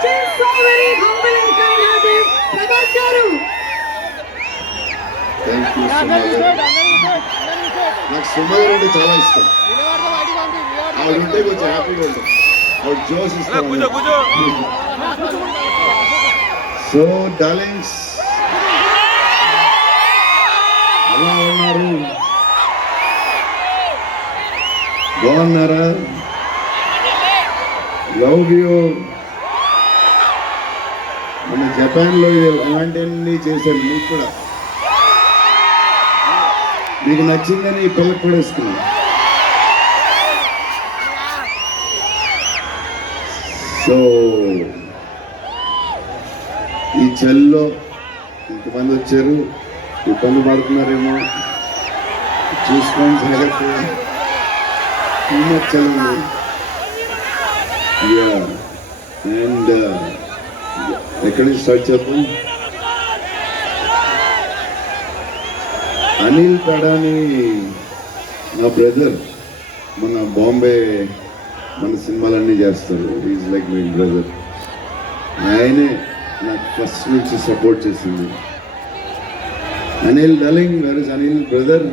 She's so very humble and kind-hearted. Prakash garu. Thank you, Sumagar. నాకు సుమారు అంటే చాలా ఇష్టం. ఆవిడ ఉంటే కొంచెం హ్యాపీగా ఉంటుంది. ఆవిడ జోస్ ఇస్తాను. సో డార్లింగ్స్ ఎలా ఉన్నారు? బాగున్నారా? Love you. మన జపాన్లో ఇలాంటివన్నీ చేశాను. మీకు కూడా మీకు నచ్చిందని ఈ పిల్లకి కూడా ఇస్తున్నాను. సో ఈ చలిలో ఇంతమంది వచ్చారు, ఇబ్బంది పడుతున్నారేమో చూసుకోండి. జాగ్రత్త, చలి. అండ్ ఎక్కడి నుంచి స్టార్ట్ చేద్దాం? అనిల్ కడాని నా బ్రదర్, మన బాంబే మన సినిమాలన్నీ చేస్తారు. Is like my brother. ఆయనే నాకు ఫస్ట్ నుంచి సపోర్ట్ చేసింది. Anil darling, where is Anil brother?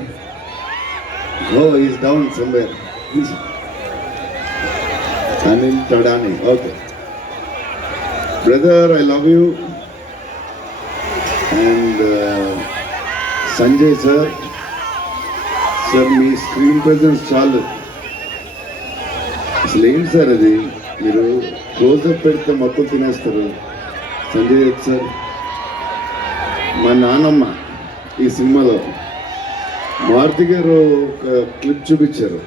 Oh is down somewhere. Anil కడాని. Okay brother, I love you. And Sanjay sir, మీ స్క్రీన్ ప్రెజెన్స్ చాలు. అసలు ఏంటి సార్ అది, మీరు క్లోజప్ పెడితే మొత్తం తినేస్తారు. సంజయ్ సార్, మా నాన్నమ్మ ఈ సినిమాలో మారుతి గారు ఒక క్లిప్ చూపించారు.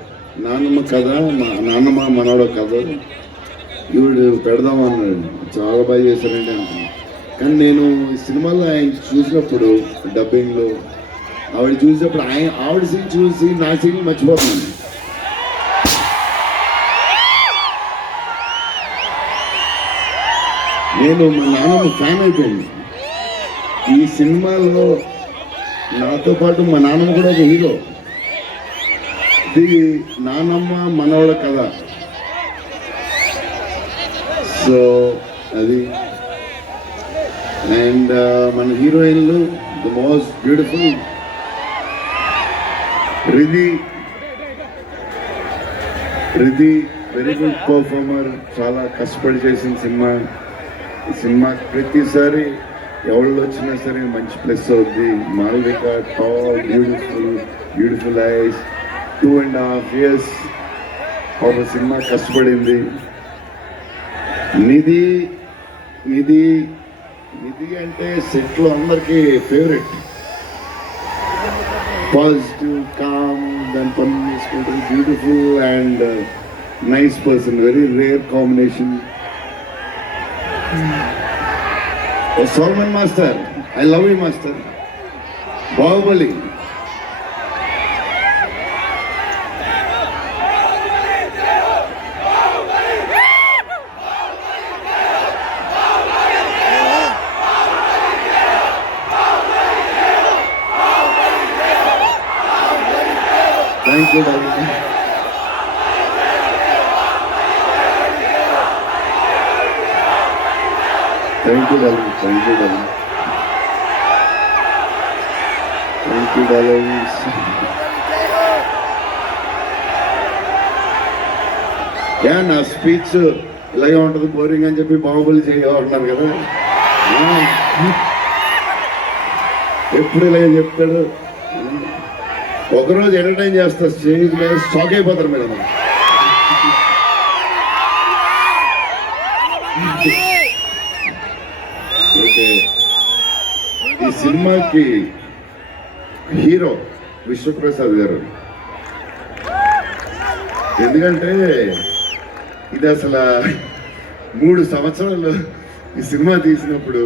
నాన్నమ్మ కథ, మా నాన్నమ్మ మనవడో కథ, ఈవిడ పెడదామన్నాడు. చాలా బాగా చేశారండి అనుకున్నాను. కానీ నేను ఈ సినిమాలో ఆయన చూసినప్పుడు డబ్బింగ్లో ఆవిడ చూసినప్పుడు ఆవిడ సీన్ చూసి నా సీన్ మర్చిపోతున్నాను. నేను మా నాన్నమ్మ ఫ్యాన్ అయిపోయింది. ఈ సినిమాలో నాతో పాటు మా నాన్నమ్మ కూడా ఒక హీరో. ఇది నాన్నమ్మ మనవడ కథ. సో అది. అండ్ మన హీరోయిన్లు the most beautiful Ridhi. Very good performer. చాలా కష్టపడి చేసిన సినిమా. ఈ సినిమా ప్రతిసారి ఎవరు వచ్చినా సరే మంచి ప్లస్ అవుద్ది. Malvika tall, beautiful eyes. 2.5 years ఒక సినిమా కష్టపడింది. నిధి అంటే సెట్లో అందరికీ ఫేవరెట్. పాజిటివ్, కామ్, దాని పని తీసుకుంటుంది. Beautiful and nice person. Very rare combination. Solomon master, I love you master. Baahubali. Thank you darling. Thank you darling. నా స్పీచ్ ఇలాగే ఉంటుంది, బోరింగ్ అని చెప్పి బాహుబలి చేయమంటున్నారు కదా. ఎప్పుడు ఇలాగే చెప్తాడు. ఒకరోజు ఎంటర్టైన్ చేస్తారు, స్టేజ్ మీద షాక్ అయిపోతారు మేడం. ఓకే, ఈ సినిమాకి హీరో విశ్వప్రసాద్ గారు. ఎందుకంటే ఇది అసలు 3 సంవత్సరాలు ఈ సినిమా తీసినప్పుడు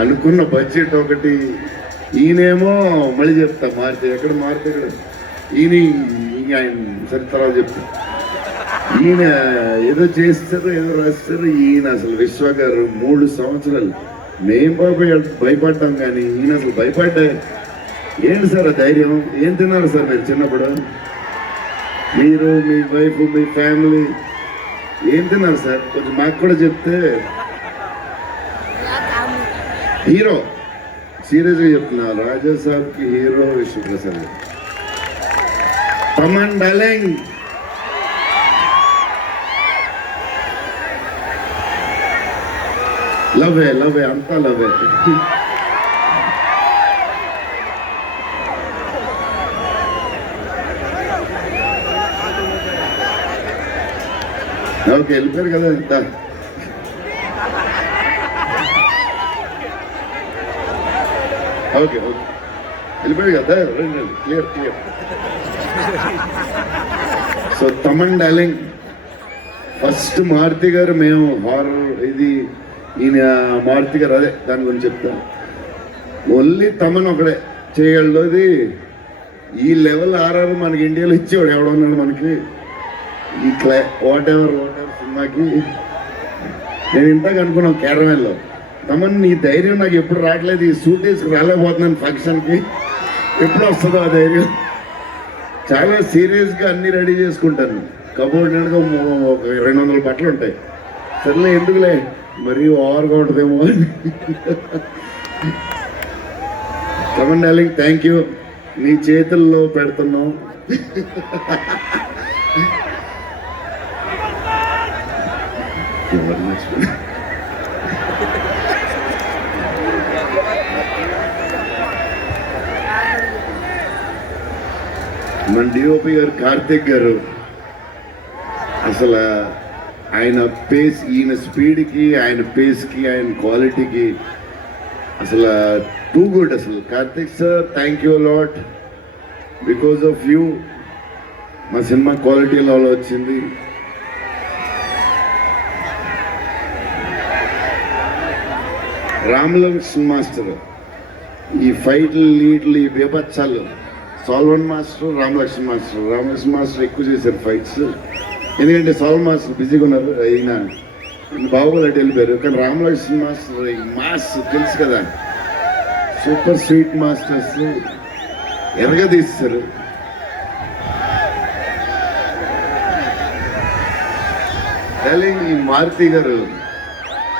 అనుకున్న బడ్జెట్ ఒకటి, ఈయనేమో మళ్ళీ చెప్తా మారితే ఎక్కడ మారితే ఇక్కడ ఆయన సరే తర్వాత చెప్తా. ఈయన ఏదో చేస్తారు, ఏదో రాస్తారు. ఈయన అసలు విశ్వ గారు 3 సంవత్సరాలు మేము భయపడ్డాం, కానీ ఈయన అసలు భయపడ్డా. ఏంటి సార్ ఆ ధైర్యం? ఏం తిన్నారు సార్ మీరు చిన్నప్పుడు? మీరు, మీ వైఫ్, మీ ఫ్యామిలీ ఏం తిన్నారు సార్? కొంచెం మాకు కూడా చెప్తే. హీరో సీరియస్గా చెప్తున్నా, రాజా సాబ్కి హీరో విష్ణుప్రసాద్. తమన్ డార్లింగ్, లవే లవే అంతా లవే. ఓకే వెళ్ళిపోయారు కదా ఎంత. ఓకే ఓకే వెళ్ళిపోయారు కదా, రండి clear clear. So Thaman darling, first Maruti గారు మేము హారర్ ఇది ఈయన మారుతి గారు అదే దాని గురించి చెప్తాం. ఓన్లీ తమన్ ఒకడే చేయగలడు. అది ఈ లెవెల్ ఆర్ఆర్ మనకి ఇండియాలో ఇచ్చేవాడు ఎవడన్నాడు మనకి ఈ వాట్ ఎవర్ సినిమాకి. నేను ఇంతకు అనుకున్నాను కేరళలో, తమన్ నీ ధైర్యం నాకు ఎప్పుడు రావట్లేదు, ఈ సూట్ వేసుకు రాలేకపోతున్నాను ఫంక్షన్కి, ఎప్పుడు వస్తుందో ఆ ధైర్యం. చాలా సీరియస్గా అన్నీ రెడీ చేసుకుంటాను. కబోర్డ్ నిండుగా ఒక 200 బట్టలు ఉంటాయి. సర్లే ఎందుకులే మరీ ఓవర్గా ఉంటుందేమో అని. తమన్ డార్లింగ్ థ్యాంక్ యూ, నీ చేతుల్లో పెడుతున్నాం. మన డిఓపి గారు కార్తిక్ గారు, అసలు ఆయన పేస్, ఈయన స్పీడ్కి, ఆయన పేస్కి, ఆయన క్వాలిటీకి అసలు టూ గుడ్. అసలు Karthik sir thank you lot, because of you మా సినిమా క్వాలిటీలో వచ్చింది. రామలక్ష్మణ్ మాస్టర్ ఈ ఫైట్లు లీడ్లు ఈ బేబచ్చాలు, సాల్వన్ మాస్టర్ రామలక్ష్మణ్ మాస్టర్ ఎక్కువ చేశారు ఫైట్స్. ఎందుకంటే సాల్వన్ మాస్టర్ బిజీగా ఉన్నారు, అయినా బాహుబలి అటు వెళ్ళిపోయారు. కానీ రామలక్ష్మణ్ మాస్టర్ ఈ మాస్ తెలుసు కదా, సూపర్ స్వీట్ మాస్టర్స్ ఎరగదీస్తారు. ఈ మారుతి గారు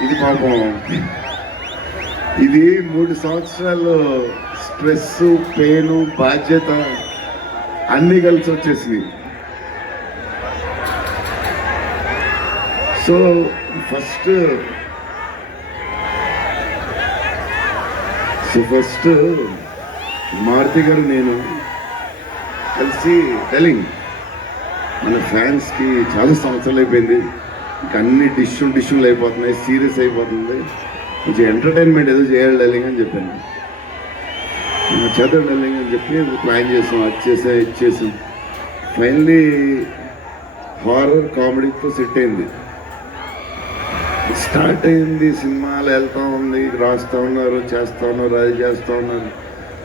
ఇది పాపం, ఇది 3 సంవత్సరాలు స్ట్రెస్, పెయిన్, బాధ్యత అన్నీ కలిసి వచ్చేసినాయి. సో ఫస్ట్ మారుతి గారు నేను కలిసి టెలింగ్ మన ఫ్యాన్స్కి చాలా సంవత్సరాలు అయిపోయింది, ఇంకా అన్ని డిష్యూలు అయిపోతున్నాయి, సీరియస్ అయిపోతుంది, కొంచెం ఎంటర్టైన్మెంట్ ఏదో చేయాలి డార్లింగ్ అని చెప్పాను. చేద్దాం డార్లింగ్ అని చెప్పి ప్లాన్ చేసాం, అది చేసాం. ఫైనలీ హారర్ కామెడీతో సెట్ అయింది, స్టార్ట్ అయింది. సినిమాలు వెళ్తూ ఉంది, రాస్తూ ఉన్నారు, చేస్తూ ఉన్నారు, అది చేస్తూ ఉన్నారు,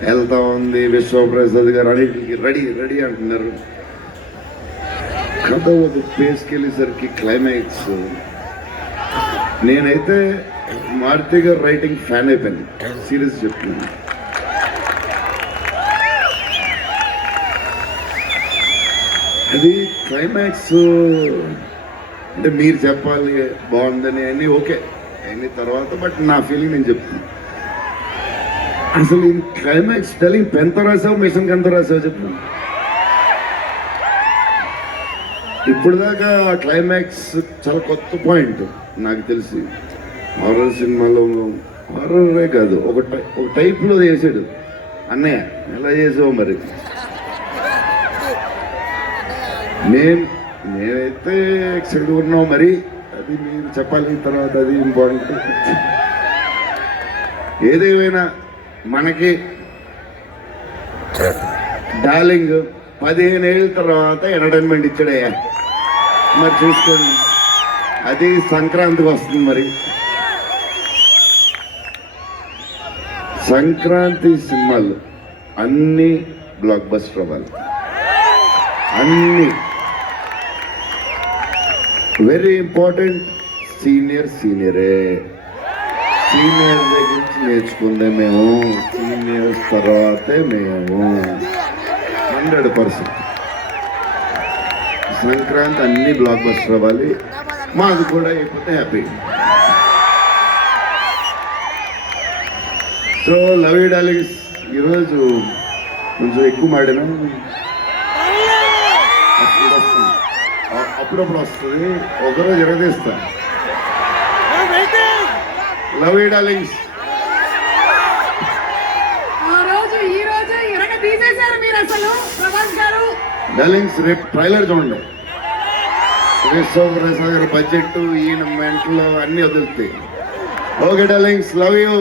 వెళ్తూ ఉంది. విశ్వప్రసాద్ గారు అన్నిటికి రెడీ రెడీ అంటున్నారు. కథ ఒక పేస్కి వెళ్ళేసరికి క్లైమాక్స్, నేనైతే మారుతి గారు రైటింగ్ ఫ్యాన్ అయిపోయింది, సీరియస్ చెప్తున్నాను. అది క్లైమాక్స్ అంటే మీరు చెప్పాలి బాగుందని అన్నీ ఓకే అన్ని తర్వాత, బట్ నా ఫీలింగ్ నేను చెప్తాను. అసలు ఈ క్లైమాక్స్ టెలింగ్ పెన్తో రాసావు, మిషన్కి ఎంత రాసావు చెప్తాను. ఇప్పుడు దాకా ఆ క్లైమాక్స్ చాలా కొత్త పాయింట్ నాకు తెలిసి. హారర్ సినిమాలో హారరే కాదు, ఒక టైప్లో చేసాడు అన్నయ్య. ఎలా చేసావు మరి? నేనైతే ఎక్సైట్ ఉన్నావు, మరి అది మీరు చెప్పాలి తర్వాత, అది ఇంపార్టెంట్. ఏదేమైనా మనకి డార్లింగ్ 15 ఏళ్ళ తర్వాత ఎంటర్టైన్మెంట్ ఇచ్చాడయ్యా, మరి చూసుకోండి. అది సంక్రాంతికి వస్తుంది. మరి సంక్రాంతి సినిమాలు అన్నీ బ్లాక్ బస్టర్ అవ్వాలి, అన్నీ. Very important. సీనియరే, సీనియర్ దగ్గర నుంచి నేర్చుకుందే మేము, సీనియర్స్ తర్వాతే మేము. 100% సంక్రాంతి అన్ని బ్లాక్ బస్టర్ అవ్వాలి. మాది కూడా అయిపోతే happy. So love you darlings, ఈరోజు కొంచెం ఎక్కువ మాడాను, అప్పుడప్పుడు వస్తుంది, ఒకరోజు ఎరగదీస్తా. Love you darlings. ఆ రోజు ఈ రోజు ఇరగ తీసేశారు మీరు అసలు ప్రభాస్ గారు. డార్లింగ్స్ రేపు ట్రైలర్ చూడండి. ప్రసాద్ గారు బడ్జెట్ ఈయన మెంట్లో అన్ని వదులుతాయి. Okay darlings, love you,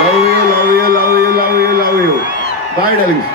love you, love you, love you, love you, love you. Bye darlings.